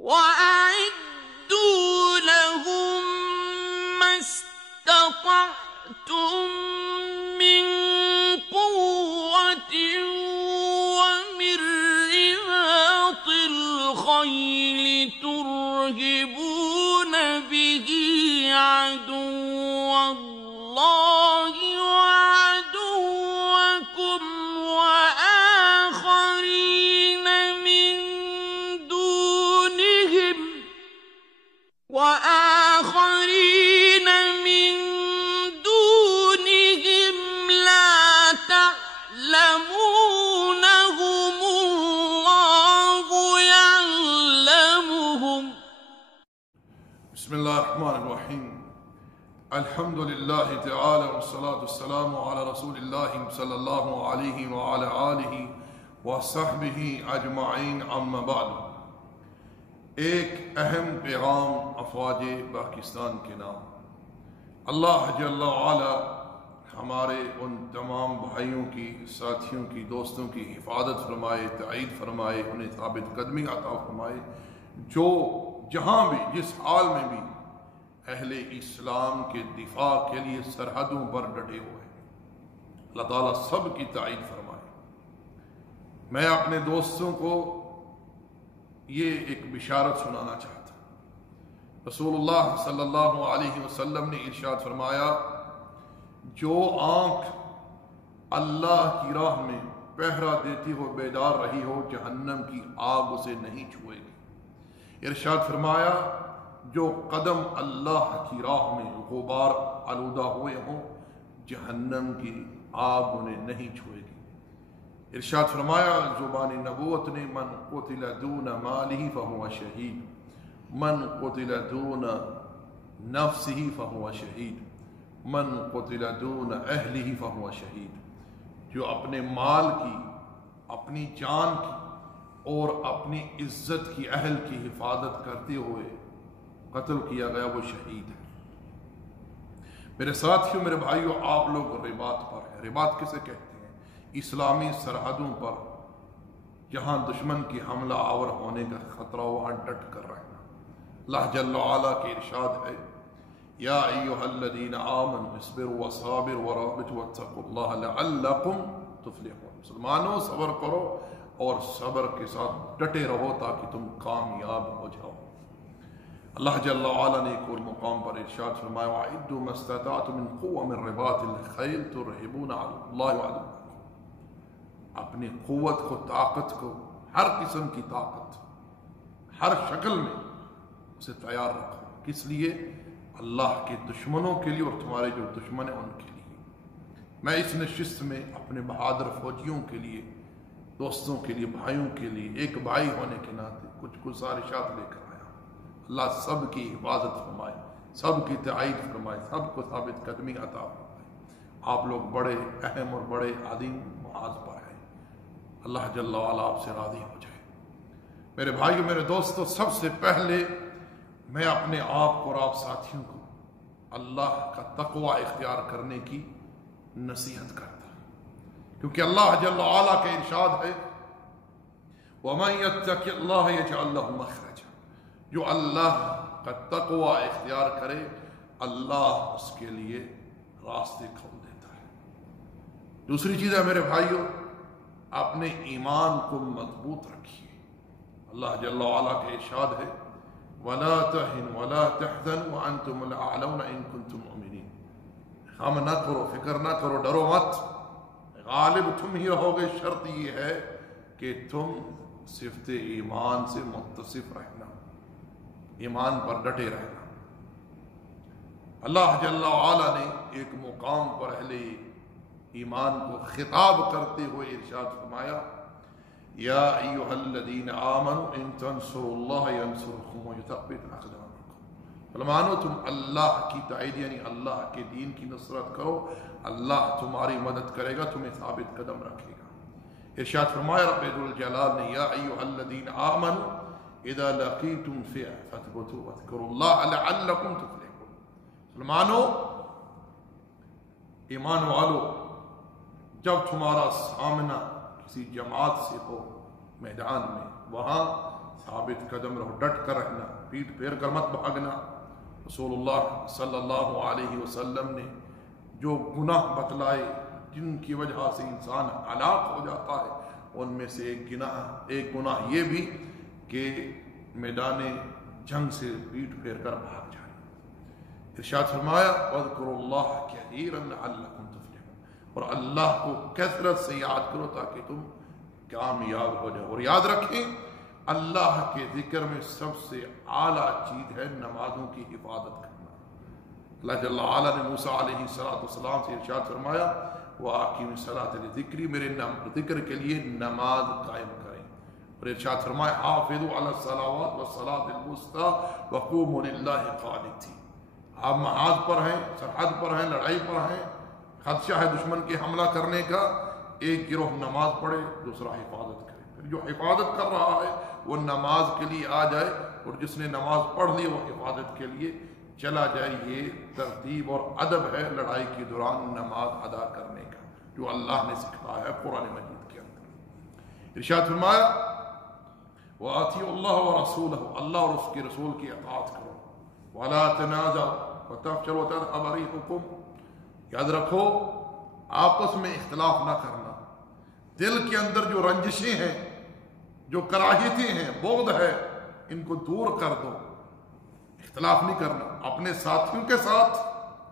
وَأَعِدُّوا لَهُم مَّا اسْتَطَعْتُم مِّن قُوَّةٍ وَمِن رِّبَاطِ الْخَيْلِ تُرْهِبُونَ بِهِ عَدُوَّ اللَّهِ وَعَدُوَّكُمْ وَآخَرِينَ مِن دُونِهِمْ لَا تَعْلَمُونَهُمُ اللَّهُ يَعْلَمُهُمْ. بسم الله الرحمن الرحيم. الحمد لله تعالى والصلاة والسلام على رسول الله صلى الله عليه وعلى آله وصحبه أجمعين. أما بعد، ایک اہم پیغام افواج پاکستان کے نام. اللہ جل وعلا ہمارے ان تمام بھائیوں کی، ساتھیوں کی، دوستوں کی حفاظت فرمائے، تائید فرمائے، انہیں ثابت قدمی عطا فرمائے، جو جہاں بھی، جس حال میں بھی اہل اسلام کے دفاع کے لیے سرحدوں پر ڈٹے ہوئے ہیں. اللہ تعالیٰ سب کی تائید فرمائے. میں اپنے دوستوں کو یہ ایک بشارت سنانا چاہتا ہوں. رسول اللہ صلی اللہ علیہ وسلم نے ارشاد فرمایا، جو آنکھ اللہ کی راہ میں پہرا دیتی ہو، بیدار رہی ہو، جہنم کی آگ اسے نہیں چھوئے گی. ارشاد فرمایا، جو قدم اللہ کی راہ میں غبار آلودہ ہوئے ہوں، جہنم کی آگ انہیں نہیں چھوئے گی. ارشاد فرمایا زبان نبوت نے، من قتل دون مالہ فہو شہید، من قتل دون نفسہ فہو شہید، من قتل دون اہلہ فہو شہید. جو اپنے مال کی، اپنی جان کی اور اپنی عزت کی، اہل کی حفاظت کرتے ہوئے قتل کیا گیا، وہ شہید ہے. میرے ساتھیوں، میرے بھائیوں، آپ لوگ رباط پر ہیں. رباط کسے کہتے ہیں؟ اسلامی سرحدوں پر جہاں دشمن کی حملہ آور ہونے کا خطرہ، وہاں ڈٹ کر رہنا. اللہ جل وعلا کے ارشاد ہے، یا ایھا الذین آمنوا اصبروا وصابروا ورابطوا واتقوا اللہ لعلکم تفلحون. مسلمانوں، صبر کرو اور صبر کے ساتھ ڈٹے رہو تاکہ تم کامیاب ہو جاؤ. اللہ جل وعلا نے ایک اور مقام پر ارشاد فرمایا، وَأَعِدُّوا مَا اسْتَطَعْتُم مِّن قُوَّةٍ مِّن رِّبَاطِ الْخَيْلِ تُرْهِبُونَ عَدُوَّ اللَّهِ وَعَدُوَّكُمْ. اپنی قوت کو، طاقت کو، ہر قسم کی طاقت، ہر شکل میں اسے تیار رکھو. کس لیے؟ اللہ کے دشمنوں کے لیے، اور تمہارے جو دشمن ہیں ان کے لیے. میں اس نشست میں اپنے بہادر فوجیوں کے لیے، دوستوں کے لیے، بھائیوں کے لیے، ایک بھائی ہونے کے ناطے کچھ گزارشات لے کر آیا. اللہ سب کی حفاظت فرمائے، سب کی تائید فرمائے، سب کو ثابت قدمی عطا فرمائے. آپ لوگ بڑے اہم اور بڑے عظیم محاذ پر ہیں. اللہ جل وعلا آپ سے راضی ہو جائے. میرے بھائیو، میرے دوستو، سب سے پہلے میں اپنے آپ کو اور آپ ساتھیوں کو اللہ کا تقوی اختیار کرنے کی نصیحت کرتا ہوں، کیونکہ اللہ جل وعلا کا ارشاد ہے، وَمَن يَتَّقِ اللَّهَ يَجْعَل لَّهُ مَخْرَجًا. جو اللہ کا تقوی اختیار کرے، اللہ اس کے لیے راستے کھول دیتا ہے. دوسری چیز ہے میرے بھائیو، اپنے ایمان کو مضبوط رکھیے. اللہ جل وعلا کا ارشاد ہے، وَلَا تَهِنُوا وَلَا تَحْزَنُوا وَأَنْتُمُ الْأَعْلَوْنَ إِن كُنتُم مُؤْمِنِينَ. غم نہ کرو، فکر نہ کرو، ڈرو مت، غالب تم ہی رہو گے. شرط یہ ہے کہ تم صفت ایمان سے متصف رہنا، ایمان پر ڈٹے رہنا. اللہ جل وعلا نے ایک مقام پر اہل ایمان کو خطاب کرتے ہوئے ارشاد فرمایا، یا ایھا الذین آمنوا ان تنصروا اللہ ینصرکم ویثبت اقدامکم. مسلمانوں، تم اللہ کی تائید یعنی اللہ کے دین کی نصرت کرو، اللہ تمہاری مدد کرے گا، تمہیں ثابت قدم رکھے گا. ارشاد فرمایا رب ذوالجلال نے، یا ایھا الذین آمنوا اذا لقیتم فئة فاثبتوا واذکروا اللہ لعلکم تفلحون. مسلمانوں، ایمان والو، جب تمہارا سامنا کسی جماعت سے ہو میدان میں، وہاں ثابت قدم رہو، ڈٹ کر رہنا، پیٹ پھیر کر مت بھاگنا۔ رسول اللہ صلی اللہ علیہ وسلم نے جو گناہ بتلائے جن کی وجہ سے انسان ہلاک ہو جاتا ہے، ان میں سے ایک گناہ یہ بھی کہ میدان جنگ سے پیٹ پھیر کر بھاگ جائے۔ ارشاد فرمایا وَاذْكُرُوا اللَّهَ كَثِيرًا لَعَلَّكُمْ تُفْلِحُونَ، اور اللہ کو کثرت سے یاد کرو تاکہ تم کامیاب ہو جاؤ۔ اور یاد رکھیں اللہ کے ذکر میں سب سے اعلیٰ چیز ہے نمازوں کی حفاظت کرنا۔ اللہ جل وعلا نے موسیٰ علیہ السلام سے ارشاد فرمایا وَأَقِیمِ الصَّلَاةَ لِذِکْرِی، میرے ذکر کے لیے نماز قائم کریں۔ اور ارشاد فرمایا حافظوا علی الصلوات والصلاة الوسطی وقوموا للہ قانتین۔ آپ محاذ پر ہیں، سرحد پر ہیں، لڑائی پر ہیں، خدشہ ہے دشمن کے حملہ کرنے کا، ایک گروہ نماز پڑھے، دوسرا حفاظت کرے۔ پھر جو حفاظت کر رہا ہے وہ نماز کے لیے آ جائے، اور جس نے نماز پڑھ لی وہ حفاظت کے لیے چلا جائے۔ یہ ترتیب اور ادب ہے لڑائی کے دوران نماز ادا کرنے کا، جو اللہ نے سکھایا ہے قرآن مجید کے اندر۔ ارشاد فرمایا وَآتِيُوا اللَّهَ وَرَسُولَهُ، اللہ اور اس کے رسول کی اطاعت کرو۔ وَلَا تَنَازَعُوا وَتَفْشَلُوا وَتَذْهَبَ رِيحُكُمْ، یاد رکھو آپس میں اختلاف نہ کرنا۔ دل کے اندر جو رنجشیں ہیں، جو کراہیتیں ہیں، بغض ہے، ان کو دور کر دو۔ اختلاف نہیں کرنا اپنے ساتھیوں کے ساتھ،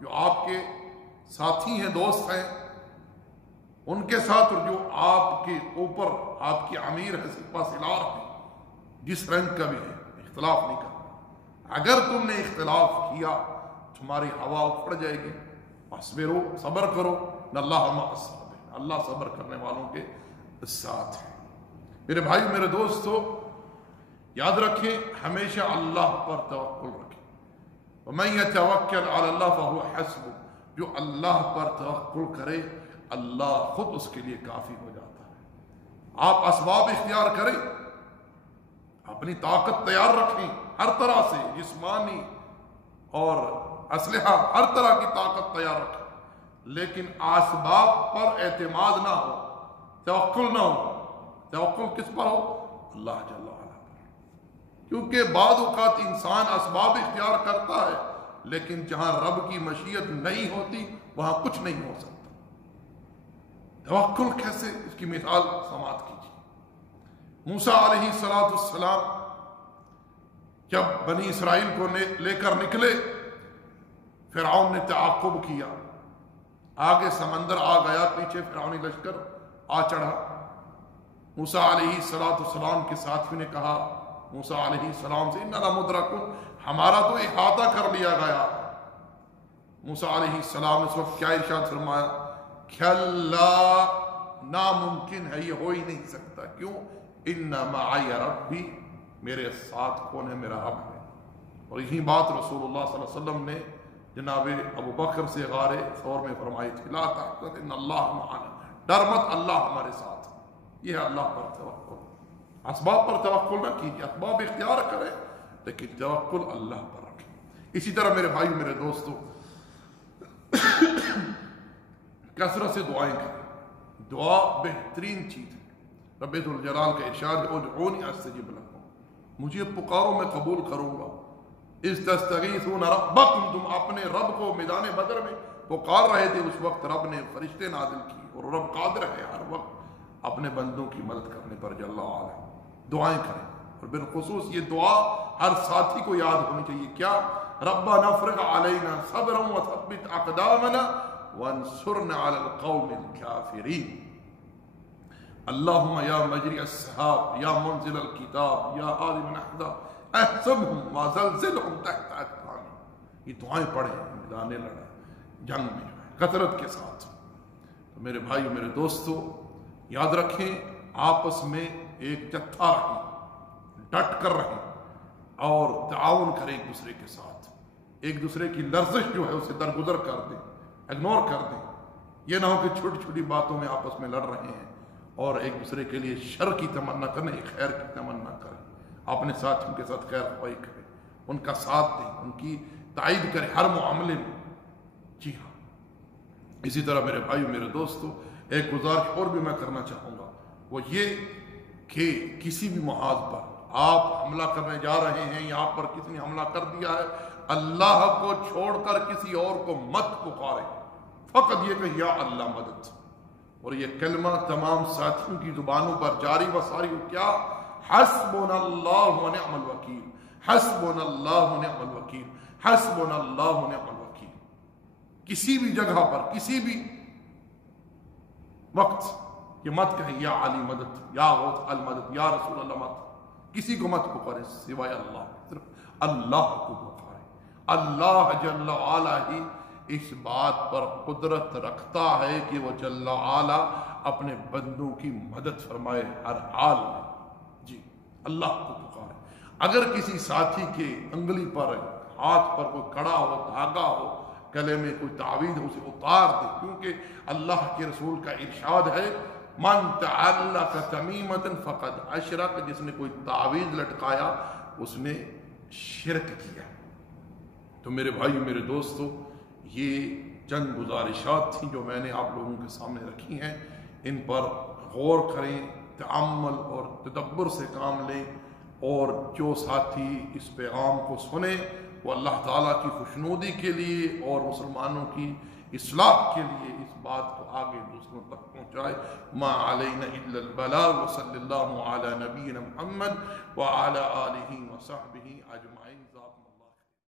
جو آپ کے ساتھی ہیں، دوست ہیں، ان کے ساتھ، اور جو آپ کے اوپر آپ کی امیر ہے، سپہ سالار ہے، جس رنگ کا بھی ہے، اختلاف نہیں کرنا۔ اگر تم نے اختلاف کیا تمہاری ہوا اکھڑ جائے گی۔ فاصبروا، صبر کرو، ان اللہ مع الصابرین، اللہ صبر کرنے والوں کے ساتھ ہے۔ میرے بھائی میرے دوستو، یاد رکھیں ہمیشہ اللہ پر توکل رکھیں۔ وَمَن يَتَوَكَّلْ عَلَى اللَّهِ فَهُوَ حَسْبُهُ، جو اللہ پر توکل کرے اللہ خود اس کے لیے کافی ہو جاتا ہے۔ آپ اسباب اختیار کریں، اپنی طاقت تیار رکھیں، ہر طرح سے جسمانی اور اسلحہ، ہر طرح کی طاقت تیار رکھیں، لیکن اسباب پر اعتماد نہ ہو، توکل نہ ہو۔ توکل کس پر ہو؟ اللہ جل وعلا پر، کیونکہ بعض اوقات انسان اسباب اختیار کرتا ہے، لیکن جہاں رب کی مشیت نہیں ہوتی وہاں کچھ نہیں ہو سکتا۔ توکل کیسے، اس کی مثال سماعت کیجیے۔ موسیٰ علیہ السلام جب بنی اسرائیل کو لے کر نکلے، فرعون نے تعاقب کیا، آگے سمندر آ گیا، پیچھے فرعونی لشکر آ چڑھا۔ موسیٰ علیہ السلام کے ساتھیوں نے کہا موسیٰ علیہ السلام سے اِنَّا لَمُدْرَكُونَ، ہمارا تو احاطہ کر لیا گیا۔ موسیٰ علیہ السلام نے اس وقت کیا ارشاد فرمایا؟ کھلا، ناممکن ہے، یہ ہو ہی نہیں سکتا۔ کیوں؟ اِنَّ مَعَيَ رَبِّي، میرے ساتھ کون ہے؟ میرا رب ہے۔ اور یہی بات رسول اللہ صلی اللہ علیہ وسلم نے جناب ابو بکر سے غار ثور میں فرمائی تھی، لا تحزن ان اللہ معنا، ڈر مت، اللہ ہمارے ساتھ۔ یہ ہے اللہ پر توکل۔ اسباب پر توکل نہ کیجیے، اسباب اختیار کریں لیکن توکل اللہ پر رکھیں۔ اسی طرح میرے بھائی میرے دوستو، کثرت سے دعائیں کریں۔ دعا بہترین چیز ہے۔ رب ذوالجلال کا ارشاد ہے ادعونی استجب لکم، مجھے پکارو میں قبول کروں گا۔ اذ تستغیثون ربکم، تم اپنے رب کو میدان بدر میں پکار رہے تھے، اس وقت رب نے فرشتے نازل کی، اور رب قادر ہے ہر وقت اپنے بندوں کی مدد کرنے پر جل وعلا۔ دعائیں کریں، اور بالخصوص یہ دعا ہر ساتھی کو یاد ہونی چاہیے۔ کیا؟ ربنا افرغ علینا صبرا وثبت اقدامنا وانصرنا علی القوم الکافرین۔ اللہم یا مجری السحاب، یا منزل الکتاب، یا عالم الاحزاب، احزمہم وزلزلہم تحت اقدامنا۔ یہ دعائیں پڑھیں میدان لڑائی جنگ میں جو ہے کثرت کے ساتھ۔ تو میرے بھائی میرے دوستو، یاد رکھیں آپس میں ایک جتھا رہیں، ڈٹ کر رہیں، اور تعاون کریں ایک دوسرے کے ساتھ۔ ایک دوسرے کی لرزش جو ہے اسے درگزر کر دیں، اگنور کر دیں۔ یہ نہ ہو کہ چھوٹی چھوٹی باتوں میں آپس میں لڑ رہے ہیں اور ایک دوسرے کے لیے شر کی تمنا کریں، خیر کی تمنا کریں۔ اپنے ساتھیوں کے ساتھ خیر خواہی کریں، ان کا ساتھ دیں، ان کی تائید کریں ہر معاملے میں۔ جی ہاں، اسی طرح میرے بھائی میرے دوستو، ایک گزارش اور بھی میں کرنا چاہوں گا، وہ یہ کہ کسی بھی محاذ پر آپ حملہ کرنے جا رہے ہیں یا آپ پر کسی نے حملہ کر دیا ہے، اللہ کو چھوڑ کر کسی اور کو مت پکارے، فقط یہ کہ یا اللہ مدد۔ اور یہ کلمہ تمام ساتھیوں کی زبانوں پر جاری و ساری ہو، کیا؟ حسبنا اللہ و نعم الوکیل، حسبنا اللہ و نعم الوکیل، حسبنا اللہ و نعم الوکیل۔ کسی بھی جگہ پر کسی بھی وقت یہ مت کہیں یا علی مدد، یا غوث المدد، یا رسول اللہ مت، کسی کو مت پکارے سوائے اللہ، صرف اللہ کو پکارے۔ اللہ جل وعلا ہی اس بات پر قدرت رکھتا ہے کہ وہ جل وعلا اپنے بندوں کی مدد فرمائے ہر حال میں۔ جی، اللہ کو پکارے۔ اگر کسی ساتھی کے انگلی پر، ہاتھ پر کوئی کڑا ہو، دھاگا ہو، گلے میں کوئی تعویذ ہو، اسے اتار دے، کیونکہ اللہ کے رسول کا ارشاد ہے من تعلق تمیمۃ فقد اشرک، جس نے کوئی تعویذ لٹکایا اس نے شرک کیا۔ تو میرے بھائی، میرے دوستو، یہ چند گزارشات تھیں جو میں نے آپ لوگوں کے سامنے رکھی ہیں، ان پر غور کریں، تأمل اور تدبر سے کام لیں، اور جو ساتھی اس پیغام کو سنیں وہ اللہ تعالیٰ کی خوشنودی کے لیے اور مسلمانوں کی اصلاح کے لیے اس بات کو آگے دوسروں تک پہنچائے۔ ما علینا الا البلاغ، وصلی اللہ علی نبینا محمد وعلی آلہ وصحبہ اجمعین۔